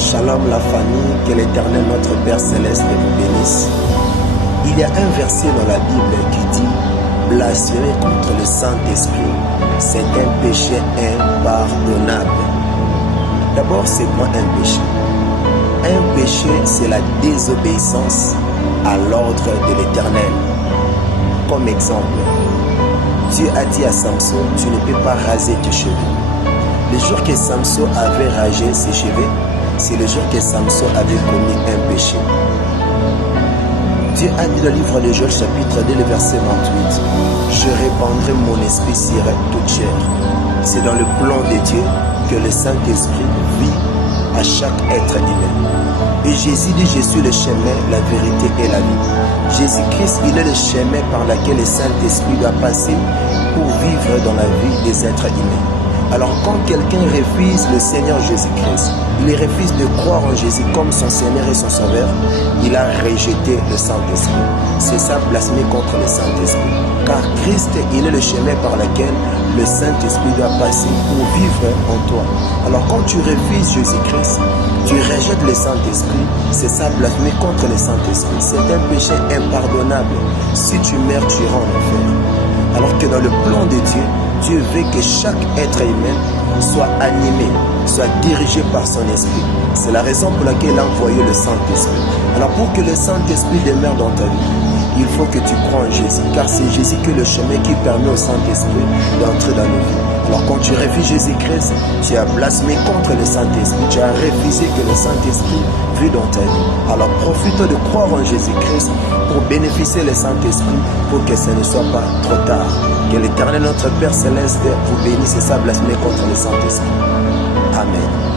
Shalom la famille, que l'Éternel notre Père Céleste vous bénisse. Il y a un verset dans la Bible qui dit « Blasphémer contre le Saint-Esprit, c'est un péché impardonnable ». D'abord, c'est quoi un péché? Un péché, c'est la désobéissance à l'ordre de l'Éternel. Comme exemple, Dieu a dit à Samson, tu ne peux pas raser tes cheveux. Le jour que Samson avait rasé ses cheveux, c'est le jour que Samson avait commis un péché. Dieu a dit dans le livre de Joël chapitre 2, le verset 28, « Je répandrai mon esprit sur toute chair ». C'est dans le plan de Dieu que le Saint-Esprit vit à chaque être humain. Et Jésus dit, je suis le chemin, la vérité et la vie. Jésus-Christ, il est le chemin par lequel le Saint-Esprit doit passer pour vivre dans la vie des êtres humains. Alors quand quelqu'un refuse le Seigneur Jésus-Christ, il refuse de croire en Jésus comme son Seigneur et son Sauveur, il a rejeté le Saint-Esprit. C'est ça, blasphémer contre le Saint-Esprit. Car Christ, il est le chemin par lequel le Saint-Esprit doit passer pour vivre en toi. Alors quand tu refuses Jésus-Christ, tu rejettes le Saint-Esprit, c'est ça, blasphémer contre le Saint-Esprit. C'est un péché impardonnable. Si tu meurs, tu iras en enfer. Alors que dans le plan de Dieu, Dieu veut que chaque être humain soit animé, soit dirigé par son esprit. C'est la raison pour laquelle il a envoyé le Saint-Esprit. Alors pour que le Saint-Esprit demeure dans ta vie, il faut que tu crois en Jésus, car c'est Jésus qui est le chemin qui permet au Saint-Esprit d'entrer dans nos vies. Alors quand tu refuses Jésus-Christ, tu as blasphémé contre le Saint-Esprit, tu as refusé que le Saint-Esprit vive dans ta vie. Alors profite de croire en Jésus-Christ pour bénéficier du Saint-Esprit, pour que ce ne soit pas trop tard. Que l'Éternel notre Père Céleste vous bénisse et ça blasphémer contre le Saint-Esprit. Amen.